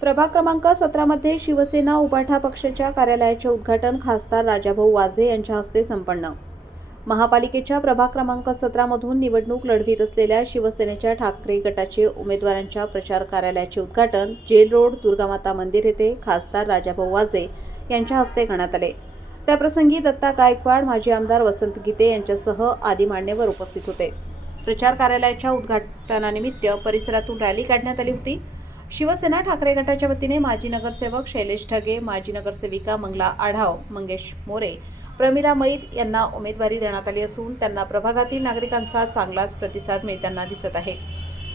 प्रभाग क्रमांक सतरामध्ये शिवसेना उपाठा पक्षाच्या कार्यालयाचे उद्घाटन खासदार राजाभाऊ वाझे यांच्या हस्ते संपन्न. महापालिकेच्या प्रभाग क्रमांक सतरामधून निवडणूक लढवित असलेल्या शिवसेनेच्या ठाकरे गटाचे उमेदवारांच्या प्रचार कार्यालयाचे उद्घाटन जेल रोड दुर्गामाता मंदिर येथे खासदार राजाभाऊ वाझे यांच्या हस्ते करण्यात आले. त्याप्रसंगी दत्ता गायकवाड माजी आमदार वसंत गीते यांच्यासह आदी मान्यवर उपस्थित होते. प्रचार कार्यालयाच्या उद्घाटनानिमित्त परिसरातून रॅली काढण्यात आली होती. शिवसेना ठाकरे गटाच्या वतीने माजी नगरसेवक शैलेश ढगे माजी नगरसेविका मंगला आढाव मंगेश मोरे प्रमिला मईत यांना उमेदवारी देण्यात आली असून त्यांना प्रभागातील नागरिकांचा चांगलाच प्रतिसाद मिळताना दिसत आहे.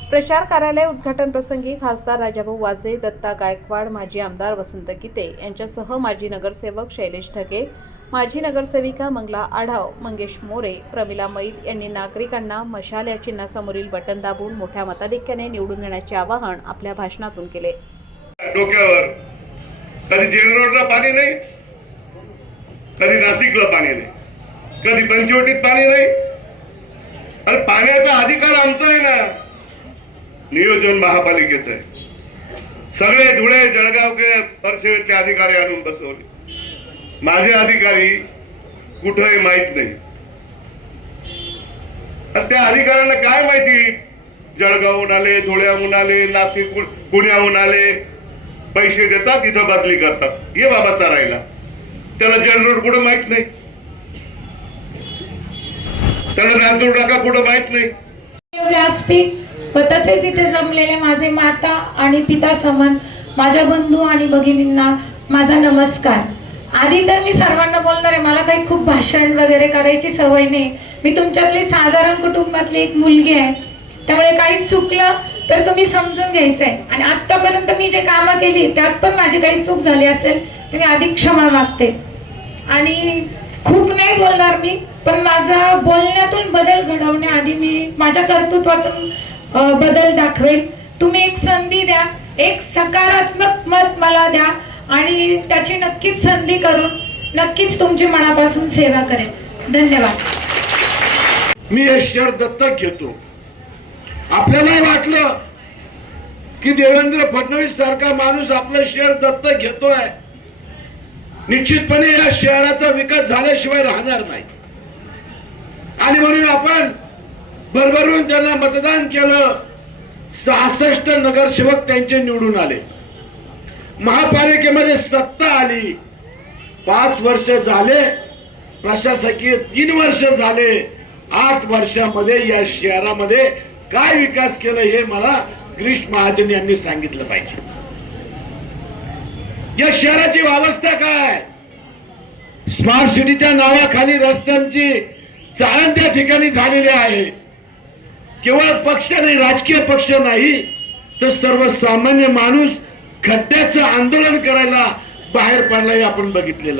प्रचार कार्यालय उद्घाटन प्रसंगी खासदार राजाभाऊ वाजे दत्ता गायकवाड माजी आमदार वसंत गीते यांच्यासह माजी नगरसेवक शैलेश ढगे माजी नगरसेविका मंगला आढाव मंगेश मोरे प्रमिला मैत यांनी नागरिकांना मशाल या चिन्हासमोरील बटन दाबून मोठ्या मताधिक्याने निवडून देण्याचे आवाहन आपल्या भाषणातून केले. डोक्यावर. कधी जेलरोडला पाणी नाही कधी नाशिकला पाणी नाही कधी पंचवटीत पाणी नाही. अरे पाण्याचा अधिकार आमचा आहे ना. नियोजन महापालिकेचं आहे. सगळे धुळे जळगावचे परिषदेचे अधिकारी आणून बसवले. माझे अधिकारी कुठंही माहीत नाही. आणि त्या अधिकाऱ्यांना काय माहिती? जळगावहून आले धुळ्याहून आले नाशिक पुण्याहून आले. पैसे देतात तिथं बदली करतात. ये बाबा राहिला त्याला जनरोड कुठं माहीत नाही? त्याला नांदूर टाका कुठं माहीत नाही? व्यासपीठ व तसेच इथे जमलेले माझे माता आणि पिता समान माझ्या बंधू आणि भगिनींना माझा नमस्कार. आधी तर मी सर्वांना बोलणार आहे मला काही खूप भाषण वगैरे करायची सवय नाही. मी तुमच्यातली साधारण कुटुंबातली एक मुलगी आहे. त्यामुळे काही चुकलं तर तुम्ही समजून घ्यायचं आहे आणि आत्तापर्यंत मी जे कामं केली त्यात पण माझी काही चूक झाली असेल तर मी अधिक क्षमा मागते. आणि खूप नाही बोलणार मी पण माझा बोलण्यातून बदल घडवण्याआधी मी माझ्या कर्तृत्वातून बदल दाखवेल. तुम्ही एक संधी द्या एक सकारात्मक मत मला द्या आणि त्याची नक्कीच संधी करून नक्कीच तुमची मनापासून सेवा करेन. धन्यवाद. मी हे शहर दत्तक घेतो. आपल्यालाही वाटलं की देवेंद्र फडणवीस सारखा माणूस आपलं शहर दत्तक घेतोय. निश्चितपणे या शहराचा विकास झाल्याशिवाय राहणार नाही. आणि म्हणून आपण भरभरून त्यांना मतदान केलं. सहासष्ट नगरसेवक त्यांचे निवडून आले. महापालिकेमध्ये सत्ता आली. पाच वर्ष झाले प्रशासकीय तीन वर्ष झाले. आठ वर्षामध्ये या शहरामध्ये काय विकास केला हे मला गिरीश महाजन यांनी सांगितलं पाहिजे. या शहराची व्यवस्था काय? स्मार्ट सिटीच्या नावाखाली रस्त्यांची चाळण त्या ठिकाणी झालेली आहे. केवळ पक्ष नाही राजकीय पक्ष नाही तर सर्वसामान्य माणूस खड्ड्याचं आंदोलन करायला बाहेर पडलाय आपण बघितलेलं.